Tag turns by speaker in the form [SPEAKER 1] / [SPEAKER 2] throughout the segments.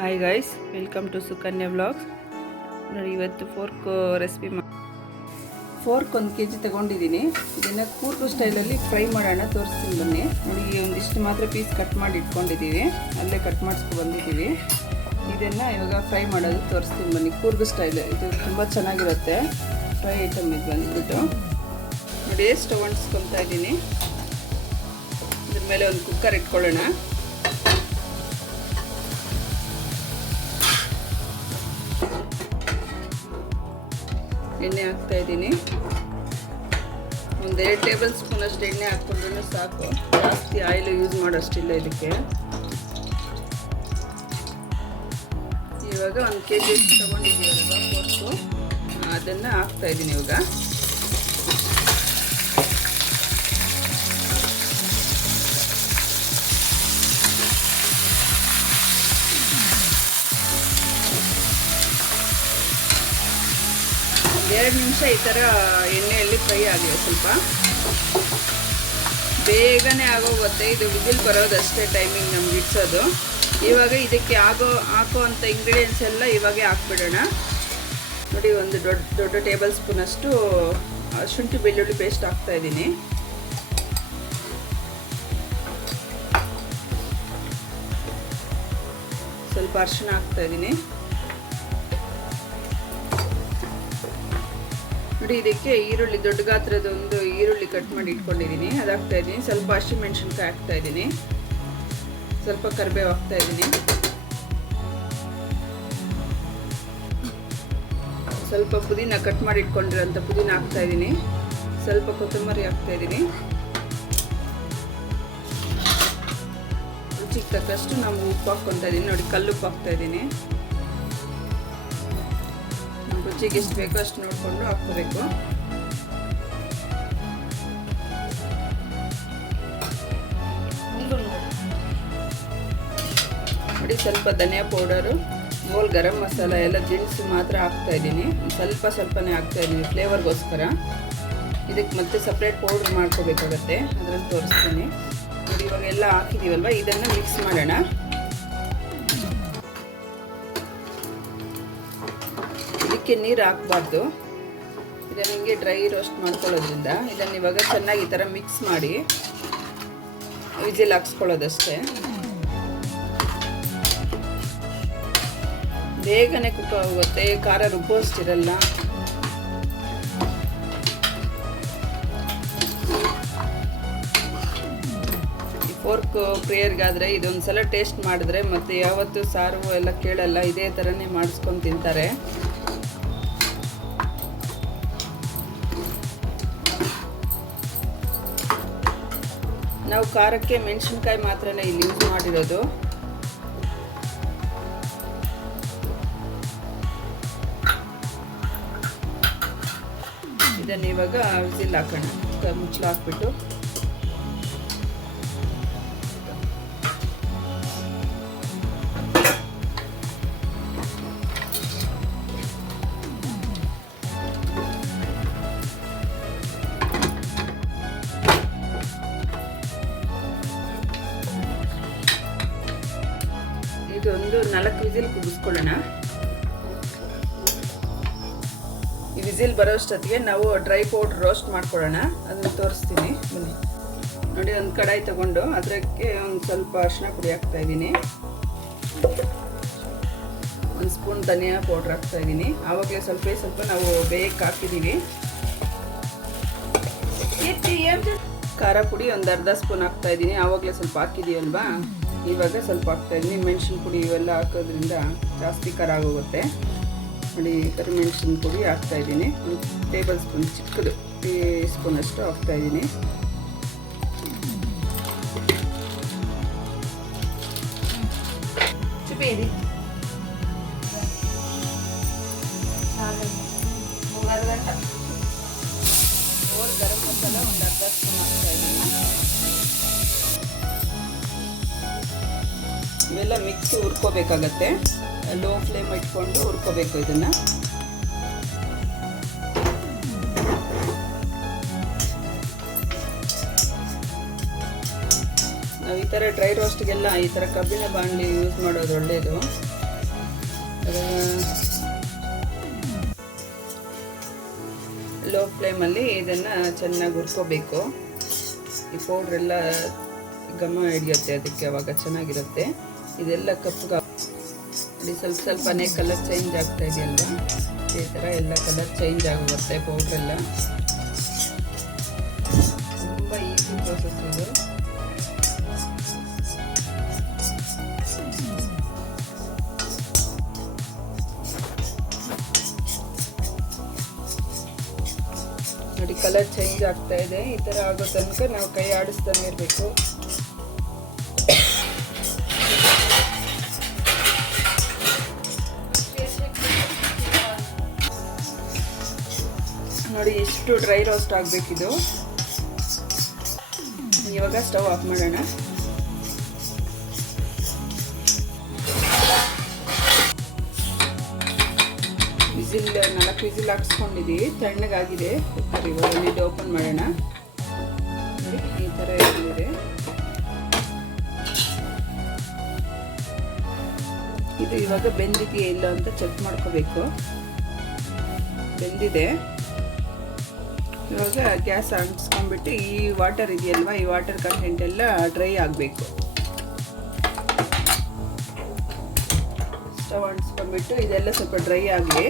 [SPEAKER 1] Hi guys welcome to Sukanya blogs ನೋಡಿ, ಇವತ್ತು pork recipe ಮಾ ಫೋರ್ಕ್ ಒಂದು ಕೆ ಜಿ ತೊಗೊಂಡಿದ್ದೀನಿ. ಇದನ್ನು ಕೂರ್ಗು ಸ್ಟೈಲಲ್ಲಿ ಫ್ರೈ ಮಾಡೋಣ, ತೋರಿಸ್ತೀನಿ ಬನ್ನಿ. ನೋಡಿ ಒಂದಿಷ್ಟು ಮಾತ್ರ ಪೀಸ್ ಕಟ್ ಮಾಡಿ ಇಟ್ಕೊಂಡಿದ್ದೀವಿ. ಅಲ್ಲೇ ಕಟ್ ಮಾಡಿಸ್ಕೊ ಬಂದಿದ್ದೀವಿ. ಇದನ್ನು ಇವಾಗ ಫ್ರೈ ಮಾಡೋದು ತೋರಿಸ್ತೀನಿ ಬನ್ನಿ. ಕೂರ್ಗು ಸ್ಟೈಲ್ ಇದು ತುಂಬ ಚೆನ್ನಾಗಿರುತ್ತೆ. ಫ್ರೈ ಐಟಮ್ ಇದು ಬಂದ್ಬಿಟ್ಟು. ನೋಡಿ ಸ್ಟವ್ ಅಂಟಿಸ್ಕೊತಾ ಇದ್ದೀನಿ. ಇದ್ರ ಮೇಲೆ ಒಂದು ಕುಕ್ಕರ್ ಇಟ್ಕೊಳ್ಳೋಣ. ಎಣ್ಣೆ ಹಾಕ್ತಾ ಇದ್ದೀನಿ. ಒಂದು ಎರಡು ಟೇಬಲ್ ಸ್ಪೂನ್ ಅಷ್ಟು ಎಣ್ಣೆ ಹಾಕ್ಕೊಂಡ್ರೂ ಸಾಕು. ಜಾಸ್ತಿ ಆಯಿಲ್ ಯೂಸ್ ಮಾಡೋಷ್ಟಿಲ್ಲ ಇದಕ್ಕೆ. ಇವಾಗ ಒಂದು ಕೆ ಜಿ ತೊಗೊಂಡಿದ್ದೀವಲ್ವ ಅದನ್ನು ಹಾಕ್ತಾ ಇದ್ದೀನಿ ಇವಾಗ. ಎರಡು ನಿಮಿಷ ಈ ಥರ ಎಣ್ಣೆಯಲ್ಲಿ ಫ್ರೈ ಆಗಿದೆ ಸ್ವಲ್ಪ. ಬೇಗನೆ ಆಗೋಗುತ್ತೆ. ಇದು ವಿಜಿಲ್ ಬರೋದಷ್ಟೇ ಟೈಮಿಂಗ್ ನಮ್ಗೆ ಇಡ್ಸೋದು ಇವಾಗ ಇದಕ್ಕೆ ಆಗೋ ಹಾಕೋ ಅಂಥ ಇಂಗ್ರೀಡಿಯೆಂಟ್ಸ್ ಎಲ್ಲ ಇವಾಗೆ ಹಾಕ್ಬಿಡೋಣ. ನೋಡಿ, ಒಂದು ದೊಡ್ಡ ದೊಡ್ಡ ಟೇಬಲ್ ಸ್ಪೂನಷ್ಟು ಶುಂಠಿ ಬೆಳ್ಳುಳ್ಳಿ ಪೇಸ್ಟ್ ಹಾಕ್ತಾ ಇದ್ದೀನಿ. ಸ್ವಲ್ಪ ಅರ್ಶಿನ ಹಾಕ್ತಾ ಇದ್ದೀನಿ. ನೋಡಿ ಇದಕ್ಕೆ ಈರುಳ್ಳಿ, ದೊಡ್ಡ ಗಾತ್ರದ ಒಂದು ಈರುಳ್ಳಿ ಕಟ್ ಮಾಡಿ ಇಟ್ಕೊಂಡಿದ್ದೀನಿ. ಅದು ಇದ್ದೀನಿ. ಸ್ವಲ್ಪ ಹಸಿಮೆಣಸಿನ್ಕಾಯಿ ಹಾಕ್ತಾ ಇದ್ದೀನಿ. ಸ್ವಲ್ಪ ಕರಿಬೇವು ಹಾಕ್ತಾ ಇದ್ದೀನಿ. ಸ್ವಲ್ಪ ಪುದೀನ ಕಟ್ ಮಾಡಿ ಇಟ್ಕೊಂಡಿರೋಂಥ ಪುದೀನ ಹಾಕ್ತಾ ಇದ್ದೀನಿ. ಸ್ವಲ್ಪ ಕೊತ್ತಂಬರಿ ಹಾಕ್ತಾ ಇದ್ದೀನಿ. ರುಚಿಗೆ ತಕ್ಕಷ್ಟು ನಾವು ಉಪ್ಪು ಹಾಕ್ಕೊತಾ ಇದ್ದೀನಿ. ನೋಡಿ, ಕಲ್ಲುಪ್ಪು ಹಾಕ್ತಾ ಇದ್ದೀನಿ. ರುಚಿಗೆ ಎಷ್ಟು ಬೇಕು ಅಷ್ಟು ನೋಡಿಕೊಂಡು ಹಾಕ್ಕೋಬೇಕು. ನೋಡಿ ಸ್ವಲ್ಪ ಧನಿಯಾ ಪೌಡರು, ಗೋಲ್ ಗರಂ ಮಸಾಲ ಎಲ್ಲ ಜಿನ್ಸು ಮಾತ್ರ ಹಾಕ್ತಾ ಇದ್ದೀನಿ. ಸ್ವಲ್ಪ ಸ್ವಲ್ಪನೇ ಹಾಕ್ತಾ ಇದ್ದೀನಿ ಫ್ಲೇವರ್ಗೋಸ್ಕರ. ಇದಕ್ಕೆ ಮತ್ತೆ ಸಪ್ರೇಟ್ ಪೌಡ್ರ್ ಮಾಡ್ಕೋಬೇಕಾಗತ್ತೆ. ಅದರಲ್ಲಿ ತೋರಿಸ್ತೀನಿ. ನೋಡಿ ಇವಾಗೆಲ್ಲ ಹಾಕಿದ್ದೀವಲ್ವ? ಇದನ್ನು ಮಿಕ್ಸ್ ಮಾಡೋಣ. ಇದಕ್ಕೆ ನೀರು ಹಾಕಬಾರ್ದು. ಇದನ್ನು ಹಿಂಗೆ ಡ್ರೈ ರೋಸ್ಟ್ ಮಾಡ್ಕೊಳ್ಳೋದ್ರಿಂದ. ಇದನ್ನು ಇವಾಗ ಚೆನ್ನಾಗಿ ಈ ಥರ ಮಿಕ್ಸ್ ಮಾಡಿ ವಿಜಿಲ್ ಹಾಕ್ಸ್ಕೊಳ್ಳೋದಷ್ಟೇ. ಬೇಗನೆ ಕುಕ್ ಆಗುತ್ತೆ ಖಾರ ರುಬ್ಬೋಷ್ಟಿರಲ್ಲ. ಫೋರ್ಕ್ ಪ್ರೇಯರ್ಗಾದರೆ ಇದೊಂದು ಸಲ ಟೇಸ್ಟ್ ಮಾಡಿದ್ರೆ ಮತ್ತು ಯಾವತ್ತೂ ಸಾರು ಎಲ್ಲ ಕೇಳಲ್ಲ. ಇದೇ ಥರನೇ ಮಾಡಿಸ್ಕೊಂಡು ತಿಂತಾರೆ. ನಾವು ಖಾರಕ್ಕೆ ಮೆಣಸಿನ್ಕಾಯಿ ಮಾತ್ರನೇ ಇಲ್ಲಿ ಯೂಸ್ ಮಾಡಿರೋದು. ಇದನ್ನು ಇವಾಗ ವಿಸಿಲ್ ಹಾಕೋಣ. ಮುಚ್ಚಲು ಹಾಕ್ಬಿಟ್ಟು. ವಿಸಿಲ್ ಬರೋಷ್ಟೊತ್ತಿಗೆ ನಾವು ಡ್ರೈ ಪೌಡ್ರ್ ರೋಸ್ಟ್ ಮಾಡ್ಕೊಳ್ಳೋಣ. ಅದನ್ನು ತೋರಿಸ್ತೀನಿ. ಬನ್ನಿ. ನೋಡಿ ಒಂದು ಕಡಾಯಿ ತಗೊಂಡು ಅದಕ್ಕೆ ಒಂದು ಸ್ವಲ್ಪ ಅರಿಶಿನ ಪುಡಿ ಹಾಕ್ತಾ ಇದ್ದೀನಿ. ಒಂದು ಸ್ಪೂನ್ ಧನಿಯಾ ಪೌಡ್ರ್ ಹಾಕ್ತಾ ಇದ್ದೀನಿ. ಆವಾಗಲೇ ಸ್ವಲ್ಪ ಸ್ವಲ್ಪ ನಾವು ಬೇಯಕ್ಕೆ ಹಾಕಿದ್ದೀವಿ ಖಾರ ಪುಡಿ ಒಂದು ಅರ್ಧ ಸ್ಪೂನ್ ಹಾಕ್ತಾ ಇದ್ದೀನಿ. ಆವಾಗಲೇ ಸ್ವಲ್ಪ ಹಾಕಿದ್ದೀವಲ್ವಾ ಇವಾಗ ಸ್ವಲ್ಪ ಹಾಕ್ತಾ ಇದ್ದೀನಿ. ಮೆಣಸಿನ ಪುಡಿ ಇವೆಲ್ಲ ಹಾಕೋದ್ರಿಂದ ಜಾಸ್ತಿ ಖಾರ ಆಗೋಗುತ್ತೆ. ನೋಡಿ ಕರಿಮೆಣಸಿನ ಪುಡಿ ಹಾಕ್ತಾ ಇದ್ದೀನಿ. ಒಂದು ಟೇಬಲ್ ಸ್ಪೂನ್ ಚಿಕ್ಕದು ಟೀ ಸ್ಪೂನ್ ಅಷ್ಟು ಹಾಕ್ತಾ ಇದ್ದೀನಿ.
[SPEAKER 2] ಚುಬೇರಿ
[SPEAKER 1] ಮೂರು ಗಂಟೆ. ಓಲ್ ಗರಂ ಮಸಾಲ ಒಂದು ಅರ್ಧ ಸ್ಪೂನ್ ಹಾಕ್ತಾ ಇದ್ದೀನಿ. ಇವೆಲ್ಲ ಮಿಕ್ಸ್ ಹುರ್ಕೋಬೇಕಾಗತ್ತೆ. ಲೋ ಫ್ಲೇಮ್ ಇಟ್ಕೊಂಡು ಹುರ್ಕೋಬೇಕು ಇದನ್ನು. ನಾವು ಈ ಥರ ಡ್ರೈ ರೋಸ್ಟ್ಗೆಲ್ಲ ಈ ಥರ ಕಬ್ಬಿಣ ಬಾಣಲಿ ಯೂಸ್ ಮಾಡೋದು ಒಳ್ಳೆಯದು ಲೋ ಫ್ಲೇಮಲ್ಲಿ ಇದನ್ನು ಚೆನ್ನಾಗಿ ಹುರ್ಕೋಬೇಕು. ಈ ಪೌಡ್ರೆಲ್ಲ ಘಮ ಹಿಡಿಯುತ್ತೆ, ಅದಕ್ಕೆ ಅವಾಗ ಚೆನ್ನಾಗಿರುತ್ತೆ. ಇದೆಲ್ಲ ಕಪ್ಪಗೆ ನೋಡಿ ಸ್ವಲ್ಪ ಸ್ವಲ್ಪನೇ ಕಲರ್ ಚೇಂಜ್ ಆಗ್ತಾ ಇದೆಯಲ್ಲ ಈ ಥರ ಎಲ್ಲ ಕಲರ್ ಚೇಂಜ್ ಆಗುತ್ತೆ ಪೌಡ್ರೆಲ್ಲ ತುಂಬ ಈಸಿ ಪ್ರೋಸೆಸ್ ಇದು. ನೋಡಿ ಕಲರ್ ಚೇಂಜ್ ಆಗ್ತಾ ಇದೆ. ಈ ಥರ ಆಗೋ ತನಕ ನಾವು ಕೈ ಆಡಿಸ್ತಾನೆ ಇರಬೇಕು. ನೋಡಿ ಎಷ್ಟು ಡ್ರೈ ರೋಸ್ಟ್ ಆಗಬೇಕಿದು. ಇವಾಗ ಸ್ಟವ್ ಆಫ್ ಮಾಡೋಣ. ವಿಸಿಲ್, ನಾಲ್ಕು ವಿಸಿಲ್ ಹಾಕ್ಸ್ಕೊಂಡಿದ್ದೀವಿ ತಣ್ಣಗಾಗಿದೆ. ಕುಕ್ಕರ್ ಇವಾಗ ಲಿಡ್ ಓಪನ್ ಮಾಡೋಣ. ಈ ಥರ ಇದೆ ಇದು ಇವಾಗ ಬೆಂದಿದೆಯಾ ಇಲ್ಲ ಅಂತ ಚೆಕ್ ಮಾಡ್ಕೋಬೇಕು. ಬೆಂದಿದೆ. ಇವಾಗ ಗ್ಯಾಸ್ ಅಂಟಿಸ್ಕೊಂಡ್ಬಿಟ್ಟು ಈ ವಾಟರ್ ಇದೆಯಲ್ವಾ, ಈ ವಾಟರ್ ಕಂಟೆಂಟ್ ಎಲ್ಲ ಡ್ರೈ ಆಗಬೇಕು. ಸ್ಟವ್ ಅಂಟಿಸ್ಕೊಂಡ್ಬಿಟ್ಟು ಇದೆಲ್ಲ ಸ್ವಲ್ಪ ಡ್ರೈ ಆಗಲಿ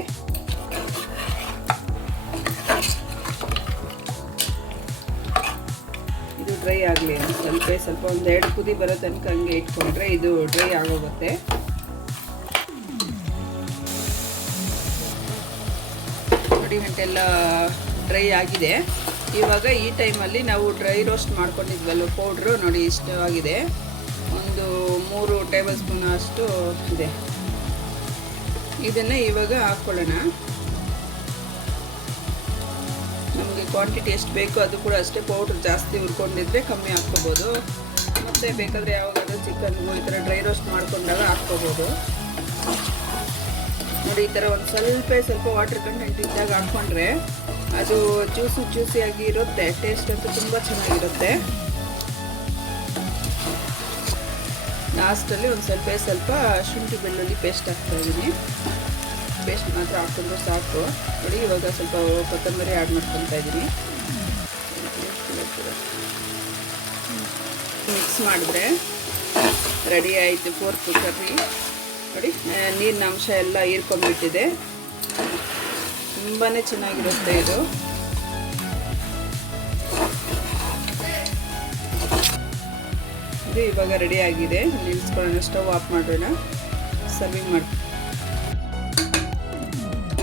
[SPEAKER 1] ಇದು ಡ್ರೈ ಆಗಲಿ ಸ್ವಲ್ಪ ಸ್ವಲ್ಪ ಒಂದು ಎರಡು ಕುದಿ ಬರೋ ತನಕ ಹಂಗೆ ಇಟ್ಕೊಂಡ್ರೆ ಇದು ಡ್ರೈ ಆಗೋಗುತ್ತೆ. ನೋಡಿ ಗಂಟೆಲ್ಲ ಡ್ರೈ ಆಗಿದೆ. ಇವಾಗ ಈ ಟೈಮಲ್ಲಿ ನಾವು ಡ್ರೈ ರೋಸ್ಟ್ ಮಾಡ್ಕೊಂಡಿದ್ವಲ್ಲ ಪೌಡ್ರು. ನೋಡಿ ಇಷ್ಟು ಆಗಿದೆ ಒಂದು ಮೂರು ಟೇಬಲ್ ಸ್ಪೂನ್ ಅಷ್ಟು ಇದೆ. ಇದನ್ನು ಇವಾಗ ಹಾಕ್ಕೊಳ್ಳೋಣ ನಮಗೆ ಕ್ವಾಂಟಿಟಿ ಎಷ್ಟು ಬೇಕೋ ಅದು ಕೂಡ ಅಷ್ಟೇ ಪೌಡ್ರ್ ಜಾಸ್ತಿ ಹುರ್ಕೊಂಡಿದ್ರೆ ಕಮ್ಮಿ ಹಾಕ್ಕೋಬೋದು. ಮತ್ತು ಬೇಕಾದರೆ ಯಾವಾಗಾದ್ರೂ ಚಿಕನ್ ಈ ಥರ ಡ್ರೈ ರೋಸ್ಟ್ ಮಾಡ್ಕೊಂಡಾಗ ಹಾಕ್ಕೋಬೋದು. ನೋಡಿ, ಈ ಥರ ಒಂದು ಸ್ವಲ್ಪ ಸ್ವಲ್ಪ ವಾಟರ್ ಕಂಟೆಂಟ್ ಇದ್ದಾಗ ಹಾಕ್ಕೊಂಡ್ರೆ ಅದು ಜ್ಯೂಸಿ ಜ್ಯೂಸಿಯಾಗಿ ಇರುತ್ತೆ ಟೇಸ್ಟ್ ಅಂತೂ ತುಂಬ ಚೆನ್ನಾಗಿರುತ್ತೆ. ಲಾಸ್ಟಲ್ಲಿ ಒಂದು ಸ್ವಲ್ಪ ಸ್ವಲ್ಪ ಶುಂಠಿ ಬೆಳ್ಳುಳ್ಳಿ ಪೇಸ್ಟ್ ಹಾಕ್ತಾ ಇದ್ದೀನಿ ಪೇಸ್ಟ್ ಮಾತ್ರ ಹಾಕ್ಕೊಂಡು ಸಾಕು. ನೋಡಿ, ಇವಾಗ ಸ್ವಲ್ಪ ಕೊತ್ತಂಬರಿ ಆ್ಯಡ್ ಮಾಡ್ಕೊತಾ ಇದ್ದೀನಿ ಮಿಕ್ಸ್ ಮಾಡಿದ್ರೆ ರೆಡಿ ಆಯಿತು ಫೋರ್ತ್ ಕರ್ರಿ ನೋಡಿ ನೀರಿನ ಅಂಶ ಎಲ್ಲ ಹೀರ್ಕೊಂಡ್ಬಿಟ್ಟಿದೆ. ತುಂಬಾ ಚೆನ್ನಾಗಿರುತ್ತೆ ಇದು. ಇದು ಇವಾಗ ರೆಡಿ ಆಗಿದೆ. ನಿಲ್ಲಿಸ್ಕೊಳ್ಳೋಣ ಸ್ಟವ್ ಆಫ್ ಮಾಡೋಣ. ಸರ್ವಿಂಗ್ ಮಾಡಿ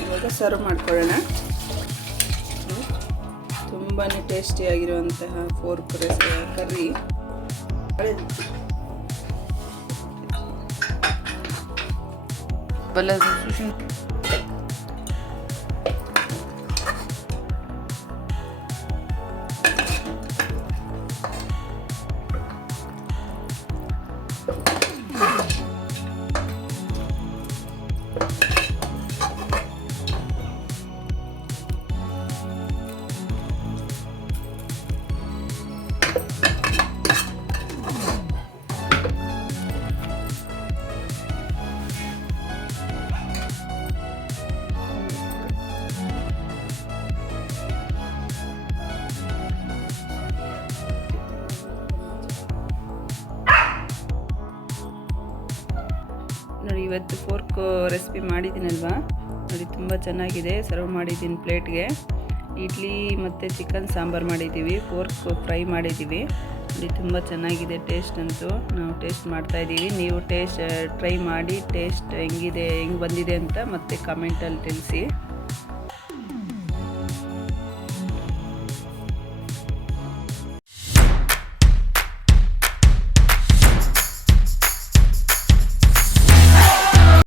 [SPEAKER 1] ಇವಾಗ ಸರ್ವ್ ಮಾಡ್ಕೊಳ್ಳೋಣ. ತುಂಬಾ ಟೇಸ್ಟಿಯಾಗಿರುವಂತಹ ಫೋರ್ಕ್ ಕರ್ರಿ ನೋಡಿ ಇವತ್ತು ಫೋರ್ಕ್ ರೆಸಿಪಿ ಮಾಡಿದ್ದೀನಲ್ವಾ? ನೋಡಿ, ತುಂಬ ಚೆನ್ನಾಗಿದೆ. ಸರ್ವ್ ಮಾಡಿದ್ದೀನಿ ಪ್ಲೇಟ್ಗೆ ಇಡ್ಲಿ ಮತ್ತು ಚಿಕನ್ ಸಾಂಬಾರು ಮಾಡಿದ್ದೀವಿ. ಫೋರ್ಕ್ ಫ್ರೈ ಮಾಡಿದ್ದೀವಿ. ನೋಡಿ, ತುಂಬ ಚೆನ್ನಾಗಿದೆ ಟೇಸ್ಟ್ ಅಂತೂ. ನಾವು ಟೇಸ್ಟ್ ಮಾಡ್ತಾಯಿದ್ದೀವಿ ನೀವು ಟೇಸ್ಟ್ ಟ್ರೈ ಮಾಡಿ ಟೇಸ್ಟ್ ಹೆಂಗಿದೆ, ಹೆಂಗೆ ಬಂದಿದೆ ಅಂತ ಮತ್ತೆ ಕಮೆಂಟಲ್ಲಿ ತಿಳಿಸಿ.